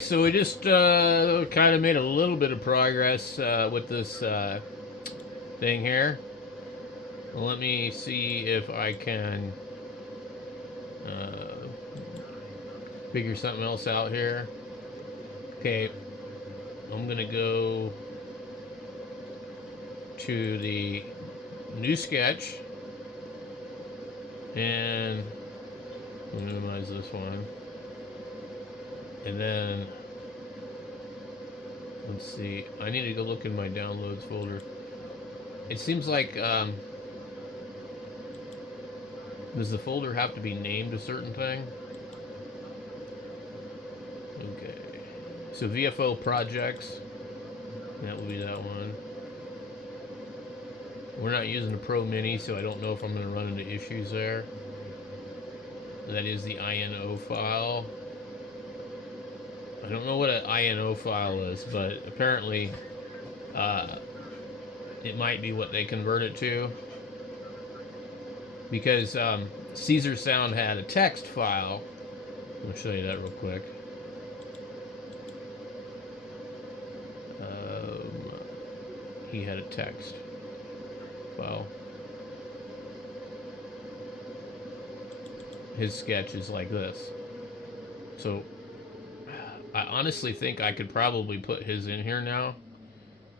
So we just kind of made a little bit of progress with this thing here. Well, let me see if I can uh, figure something else out here. Okay, I'm gonna go to the new sketch and minimize this one, and then let's see. I need to go look in my downloads folder. It seems like does the folder have to be named a certain thing? Okay. So VFO projects. That would be that one. We're not using a Pro Mini, so I don't know if I'm going to run into issues there. That is the INO file. I don't know what an INO file is, but apparently it might be what they convert it to. Because Caesar Sound had a text file. I'll show you that real quick. He had a text file. His sketch is like this. So I honestly think I could probably put his in here now.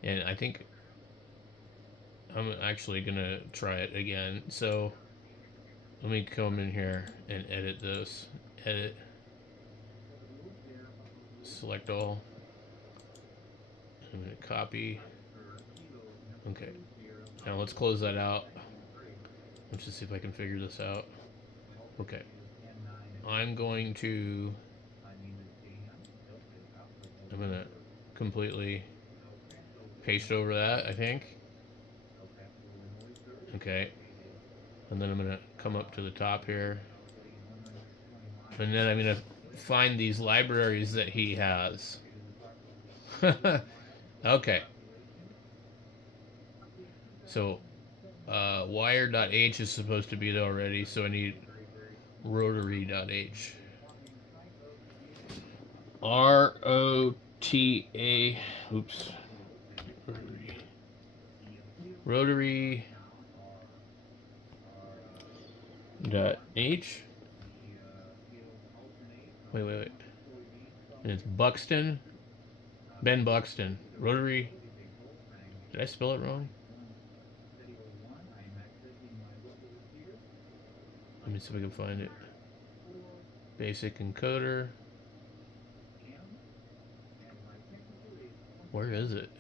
And I think I'm actually going to try it again. So let me come in here and edit this. Edit. Select all. I'm going to copy. Okay. Now let's close that out. Let's just see if I can figure this out. Okay. I'm going to completely paste over that, I think. Okay. And then I'm going to come up to the top here. And then I'm going to find these libraries that he has. Okay. So wire.h is supposed to be there already, so I need rotary.h. R-O-T-A, oops. Rotary dot H. Wait. And it's Buxton. Ben Buxton. Rotary. Did I spell it wrong? Let me see if I can find it. Basic encoder. Where is it?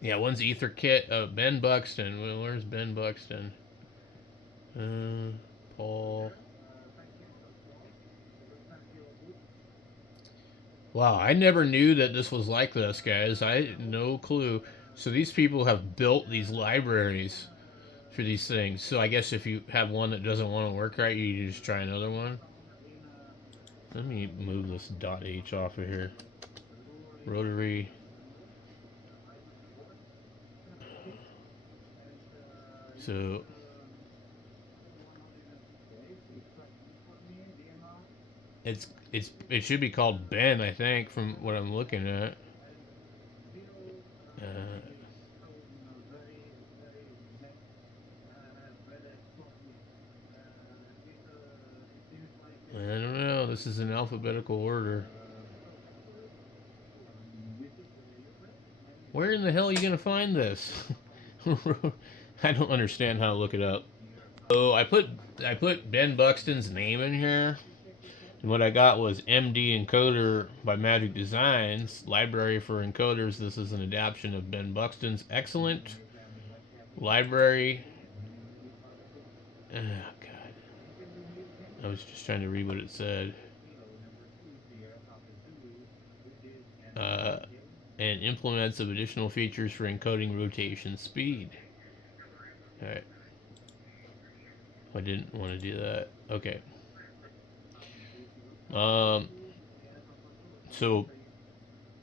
Yeah, one's EtherKit. Ben Buxton. Well, where's Ben Buxton? Paul. Wow, I never knew that this was like this, guys. I had no clue. So these people have built these libraries for these things. So I guess if you have one that doesn't want to work right, you just try another one. Let me move this .h off of here. Rotary. So it should be called Ben, I think, from what I'm looking at. I don't know. This is in alphabetical order. Where in the hell are you gonna find this? I don't understand how to look it up. So I put Ben Buxton's name in here, and what I got was MD Encoder by Magic Designs, library for encoders. This is an adaptation of Ben Buxton's excellent library. Oh, God. I was just trying to read what it said. And implements of additional features for encoding rotation speed. Alright. I didn't want to do that. Okay. So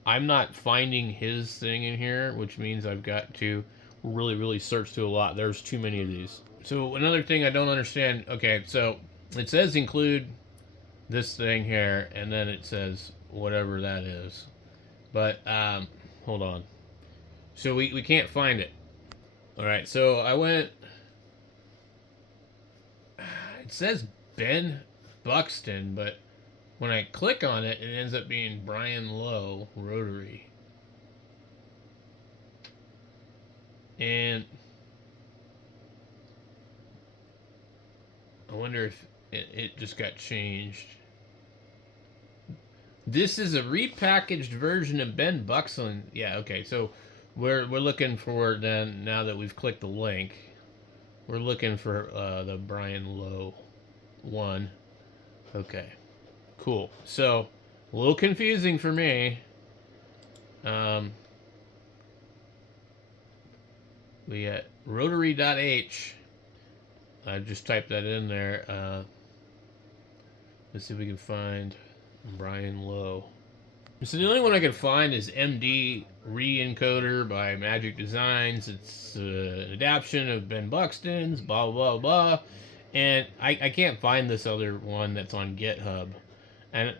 I'm not finding his thing in here, which means I've got to really search through a lot. There's too many of these. So another thing I don't understand. Okay, so it says include this thing here, and then it says whatever that is. But hold on. So we can't find it. All right. So I went. It says Ben Buxton, but when I click on it, it ends up being Brian Lowe Rotary. And I wonder if it just got changed. This is a repackaged version of Ben Buxton. Yeah, okay. So we're looking for then, now that we've clicked the link, we're looking for the Brian Lowe one. Okay. Cool. So a little confusing for me. We got rotary.h. I just typed that in there. Let's see if we can find Brian Lowe. So the only one I can find is MD Re-Encoder by Magic Designs. It's an adaptation of Ben Buxton's, blah, blah, blah. And I can't find this other one that's on GitHub. And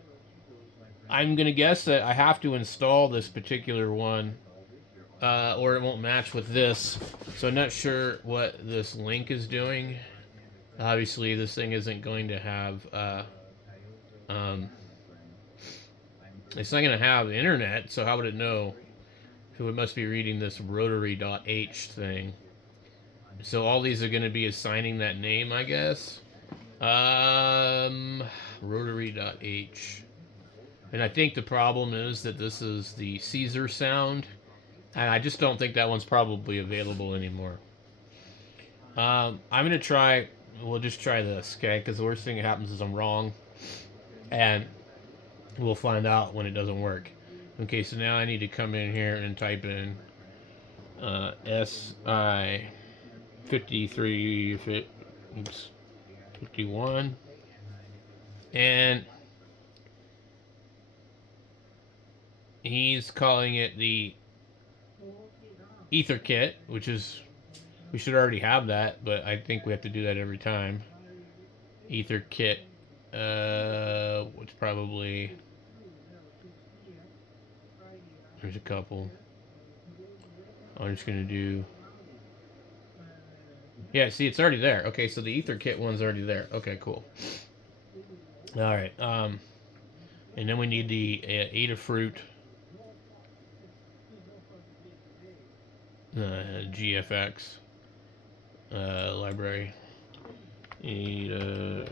I'm going to guess that I have to install this particular one, or it won't match with this. So I'm not sure what this link is doing. Obviously, this thing isn't going to have... it's not going to have the internet, so how would it know? So it must be reading this rotary.h thing. So all these are going to be assigning that name, I guess. Rotary.h. And I think the problem is that this is the Caesar sound. And I just don't think that one's probably available anymore. I'm going to try... We'll just try this, okay? Because the worst thing that happens is I'm wrong. And we'll find out when it doesn't work. Okay, so now I need to come in here and type in SI 53, oops, 51, and he's calling it the Ether Kit, which is, we should already have that, but I think we have to do that every time. Ether Kit, which probably, there's a couple. I'm just gonna do, yeah, see, it's already there. Okay, so the Ether Kit one's already there. Okay, cool. All right, and then we need the Adafruit GFX library. Adafruit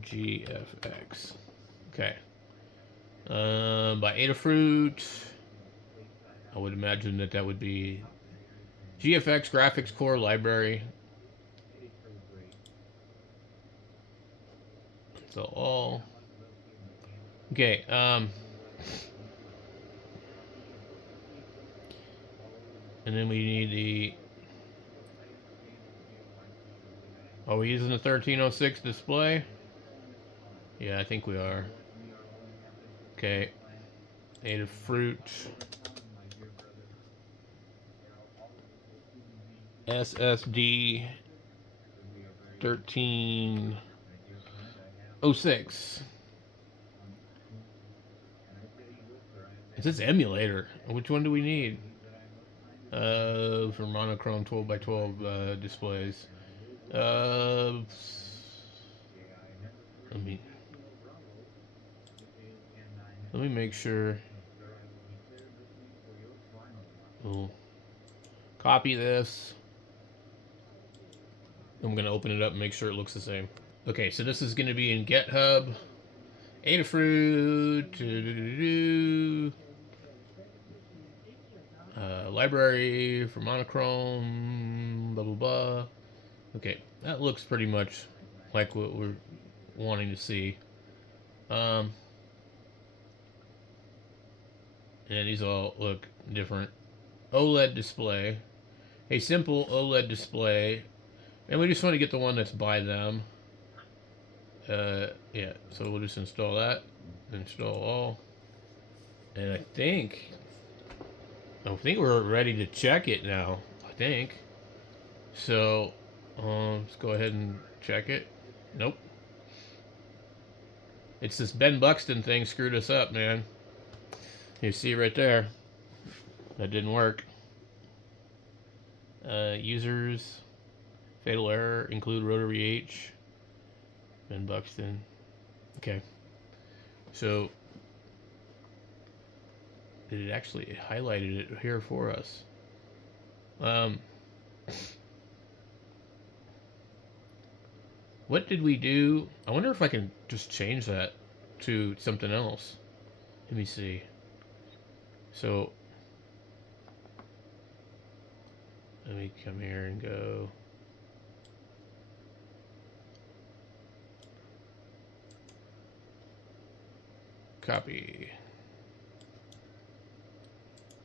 GFX. Okay. By Adafruit, I would imagine that would be GFX Graphics Core Library. So all. Okay. And then we need the. Are we using the 1306 display? Yeah, I think we are. Okay. Adafruit. SSD 1306. It says emulator. Which one do we need? For monochrome 12x12 displays. Let me make sure. We'll copy this. I'm going to open it up and make sure it looks the same. Okay, so this is going to be in GitHub. Adafruit. Library for monochrome. Blah, blah, blah. Okay, that looks pretty much like what we're wanting to see. And these all look different. OLED display. A simple OLED display. And we just want to get the one that's by them. Yeah, so we'll just install that. Install all. And I think I think we're ready to check it now. I think. So, let's go ahead and check it. Nope. It's this Ben Buxton thing screwed us up, man. You see right there. That didn't work. Users, fatal error, include rotary H. Ben Buxton. Okay. So, it actually highlighted it here for us. What did we do? I wonder if I can just change that to something else. Let me see. So, let me come here and go. Copy.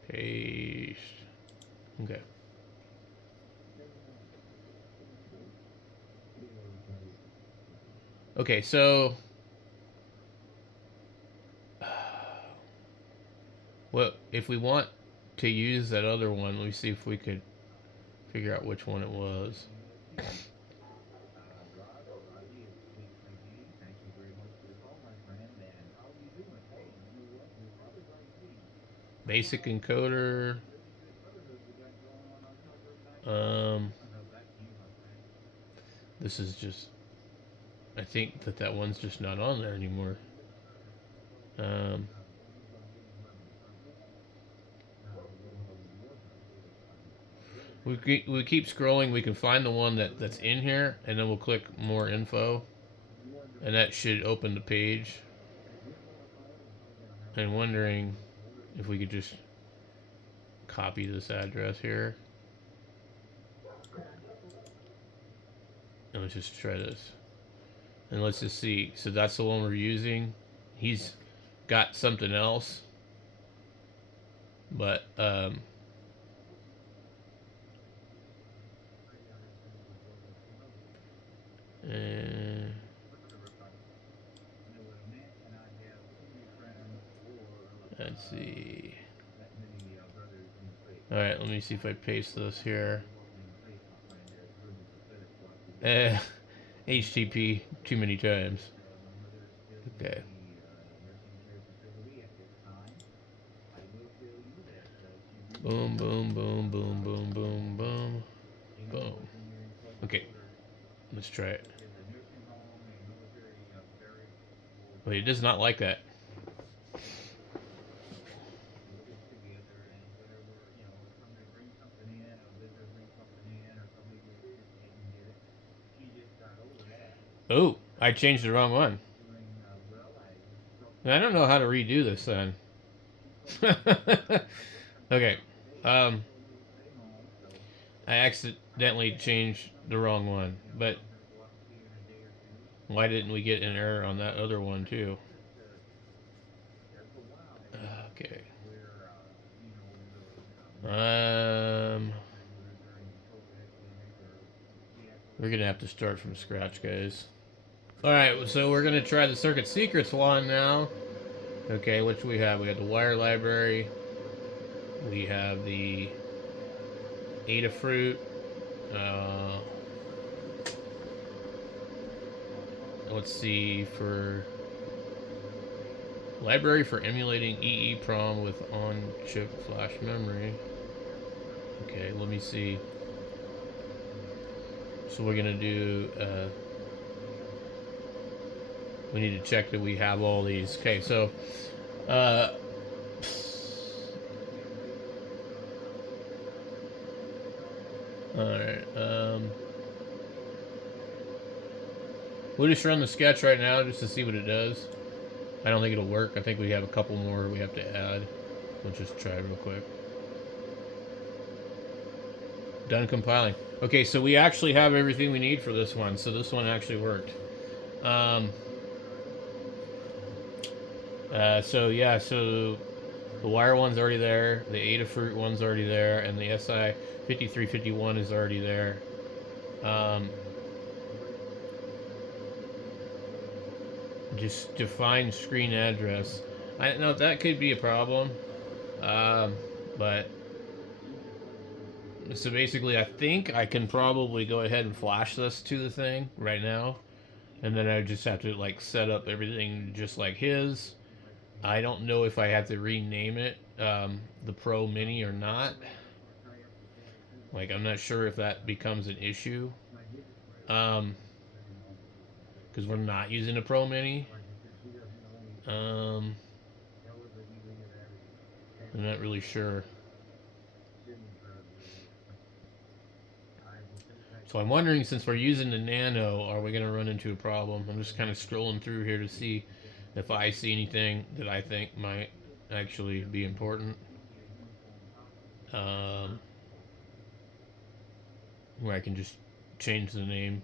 Paste. Okay. Okay, so well, if we want to use that other one, let me see if we could figure out which one it was. Basic encoder. This is just, I think that one's just not on there anymore. We keep scrolling. We can find the one that's in here, and then we'll click more info, and that should open the page. I'm wondering if we could just copy this address here. And let's just try this. And let's just see. So that's the one we're using. He's got something else. But, let's see. Alright, let me see if I paste this here. HTTP too many times. Okay. Boom, boom, boom, boom, boom, boom, boom, boom. Okay. Let's try it. Wait, it does not like that. Oh, I changed the wrong one. I don't know how to redo this then. Okay. I accidentally changed the wrong one, but why didn't we get an error on that other one too? Okay. We're gonna have to start from scratch, guys. Alright, so we're gonna try the Circuit Secrets one now. Okay, which we have? We have the wire library. We have the AITRIP. Let's see, for library for emulating EEPROM with on-chip flash memory. Okay, let me see. So we're gonna do, we need to check that we have all these. Okay, so, alright, we'll just run the sketch right now just to see what it does. I don't think it'll work. I think we have a couple more we have to add. We'll just try real quick. Done compiling. Okay, so we actually have everything we need for this one. So this one actually worked. So yeah, so the wire one's already there, the AITRIP one's already there, and the SI 5351 is already there. Just define screen address. I know that could be a problem, but So basically, I think I can probably go ahead and flash this to the thing right now, and then I just have to like set up everything just like his. I don't know if I have to rename it the Pro Mini or not. Like, I'm not sure if that becomes an issue. Because we're not using a Pro Mini. I'm not really sure. So I'm wondering, since we're using the Nano, are we going to run into a problem? I'm just kind of scrolling through here to see if I see anything that I think might actually be important. Where I can just change the name.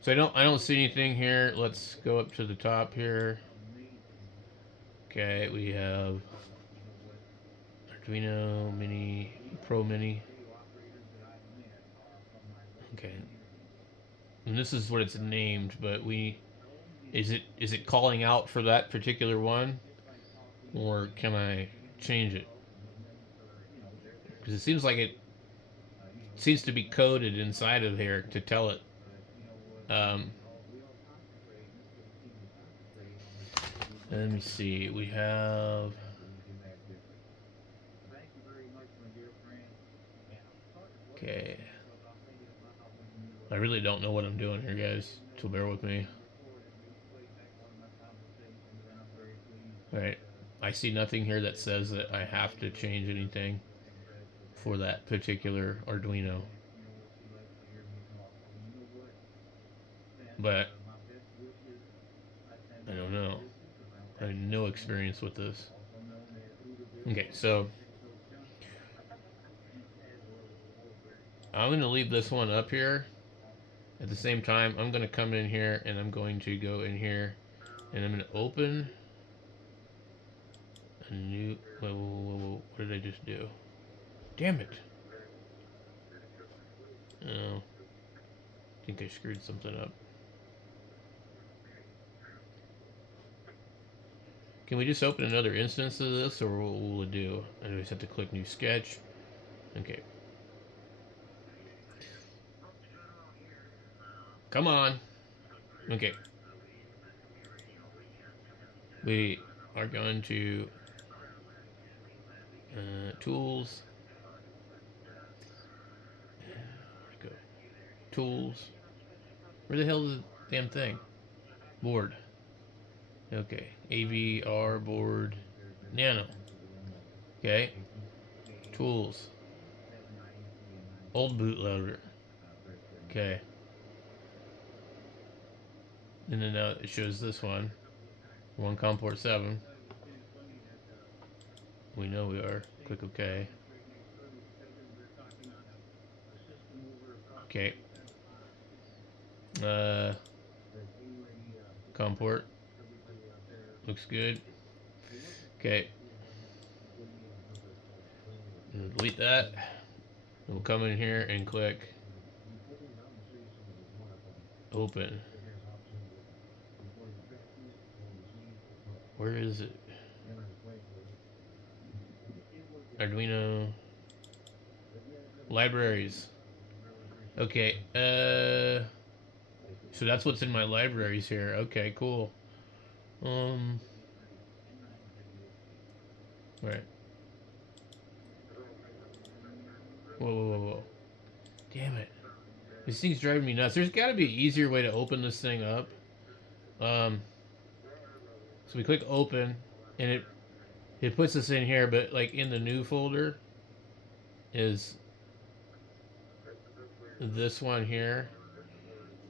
So I don't see anything here. Let's go up to the top here. Okay, we have Arduino Mini, Pro Mini. Okay, and this is what it's named, but is it calling out for that particular one, or can I change it? Because it seems like it seems to be coded inside of here to tell it. Let me see. We have. Okay. I really don't know what I'm doing here, guys, so bear with me. Alright. I see nothing here that says that I have to change anything for that particular Arduino. But I don't know. I have no experience with this. Okay, so I'm going to leave this one up here. At the same time, I'm going to come in here and I'm going to go in here and I'm going to open a new. Whoa, whoa, whoa, whoa. What did I just do? Damn it. Oh, I think I screwed something up. Can we just open another instance of this, or what will it do? I just have to click new sketch. Okay. Come on. Okay. We are going to tools. Where'd it go? Tools. Where the hell is the damn thing? Board. Okay. AVR board. Nano. Okay. Tools. Old bootloader. Okay. And then now it shows this one. One COM port 7. We know we are. Click OK. Okay. COM port. Looks good. Okay. Delete that. We'll come in here and click open. Where is it? Arduino libraries. Okay. So that's what's in my libraries here. Okay, cool. Right. Whoa, whoa, whoa, whoa. Damn it. This thing's driving me nuts. There's got to be an easier way to open this thing up. So we click open, and it puts us in here, but like in the new folder is this one here.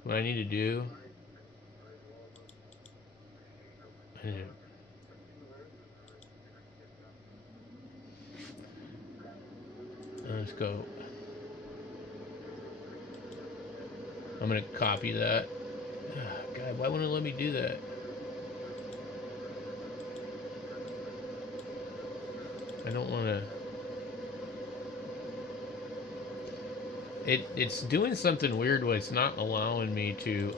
What I need to do. Let's go. I'm gonna copy that. God, why wouldn't it let me do that? I don't want to. It's doing something weird where it's not allowing me to.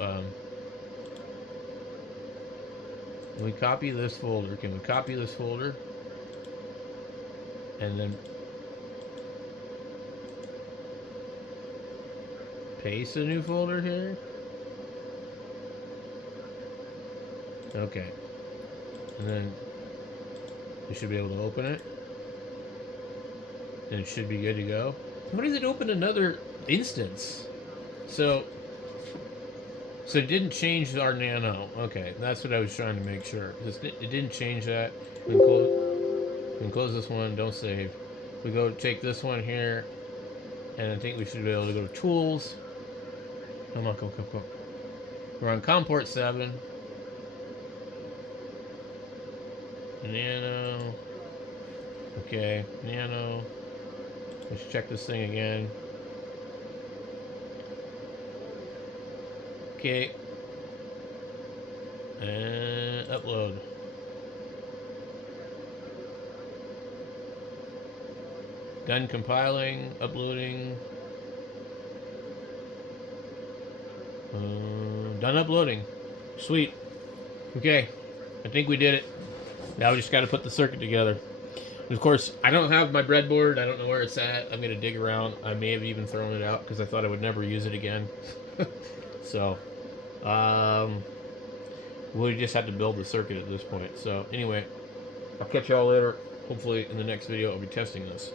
Can we copy this folder? Can we copy this folder? And then. paste a new folder here. Okay. And then we should be able to open it. And it should be good to go. What does it open another instance? So it didn't change our Nano. Okay, that's what I was trying to make sure. It didn't change that. We can close this one. Don't save. We go take this one here, and I think we should be able to go to Tools. Come on, come. We're on COM port 7. Nano. Okay, Nano. Let's check this thing again. Okay. And upload. Done compiling, uploading. Done uploading. Sweet. Okay. I think we did it. Now we just got to put the circuit together. And of course, I don't have my breadboard. I don't know where it's at. I'm going to dig around. I may have even thrown it out because I thought I would never use it again. So, we just have to build the circuit at this point. So, anyway, I'll catch y'all later. Hopefully, in the next video, I'll be testing this.